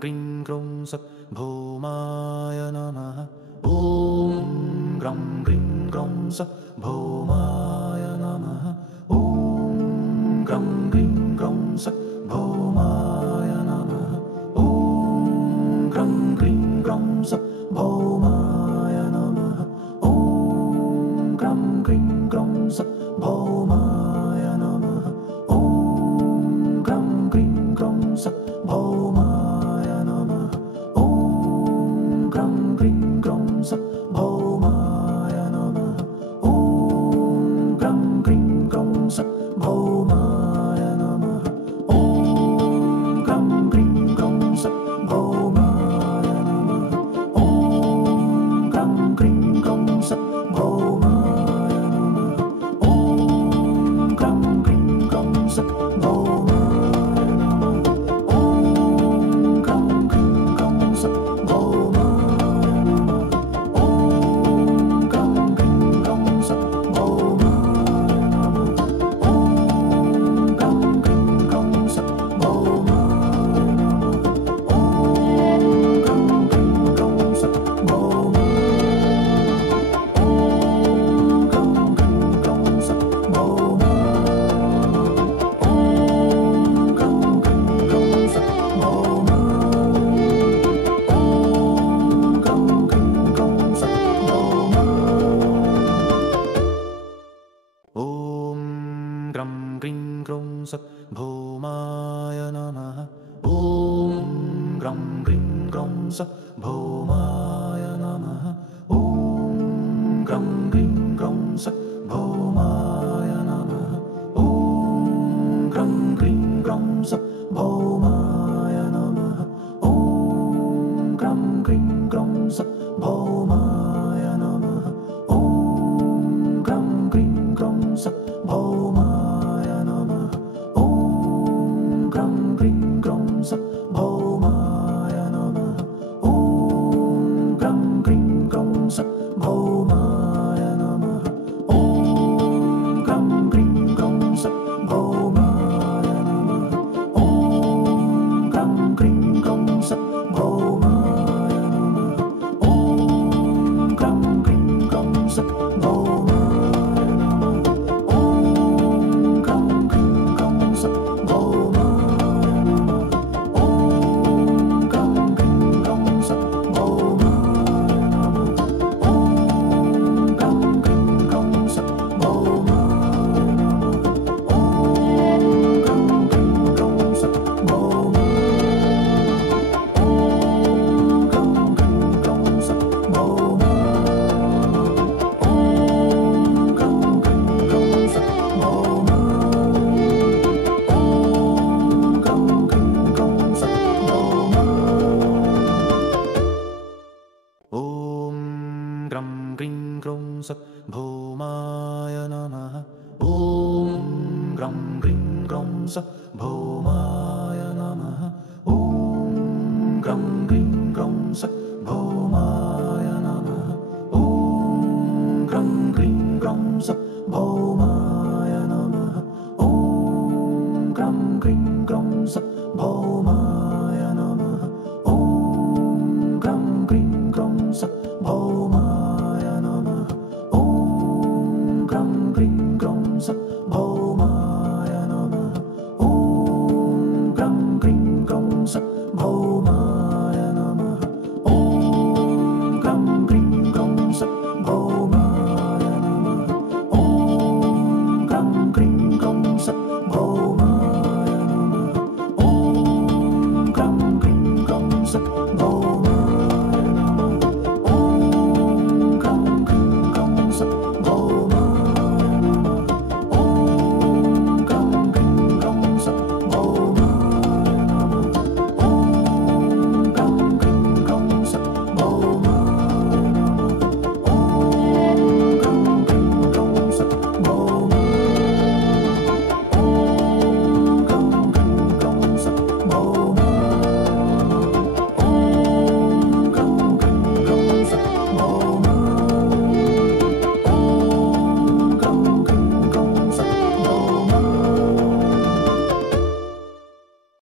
ग्रीं ग्रौं सत् भौमाय नमः ॐ ग्रं ग्रीं ग्रौं सत् भौमाय नमः ॐ ग्रं ग्रीं ग्रौं सत् भौमाय नमः ॐ ग्रं ग्रीं ग्रौं सत् भौमाय नमः ॐ ग्रं ग्रीं ग्रौं सत् भौमाय नमः ॐ ग्रं ग्रीं ग्रौं सत् भौमाय नमः ॐ ग्रं ग्रीं ग्रौं सत् भौमाय नमः ॐ ग्रं ग्रीं ग्रौं सत् भौमाय नमः ॐ ग्रं ग्रीं ग्रौं सत् भौमाय नमः ॐ ग्रं ग्रीं ग्रौं सत् भौमाय नमः ॐ ग्रं ग्रीं ग्रौं सत् भौमाय नमः ॐ ग्रं ग्रीं ग्रौं सत् भौमाय नमः ॐ ग्रं ग्रीं ग्रौं सत् भौमाय नमः ॐ ग्रं ग्रीं ग्रौं सत् भौमाय नमः ॐ ग्रं ग्रीं ग्रौं सत् भौमाय ॐ ग्रं ग्रीं ग्रौं सत् भौमाय नमः ॐ ग्रं ग्रीं ग्रौं सत् भौमाय नमः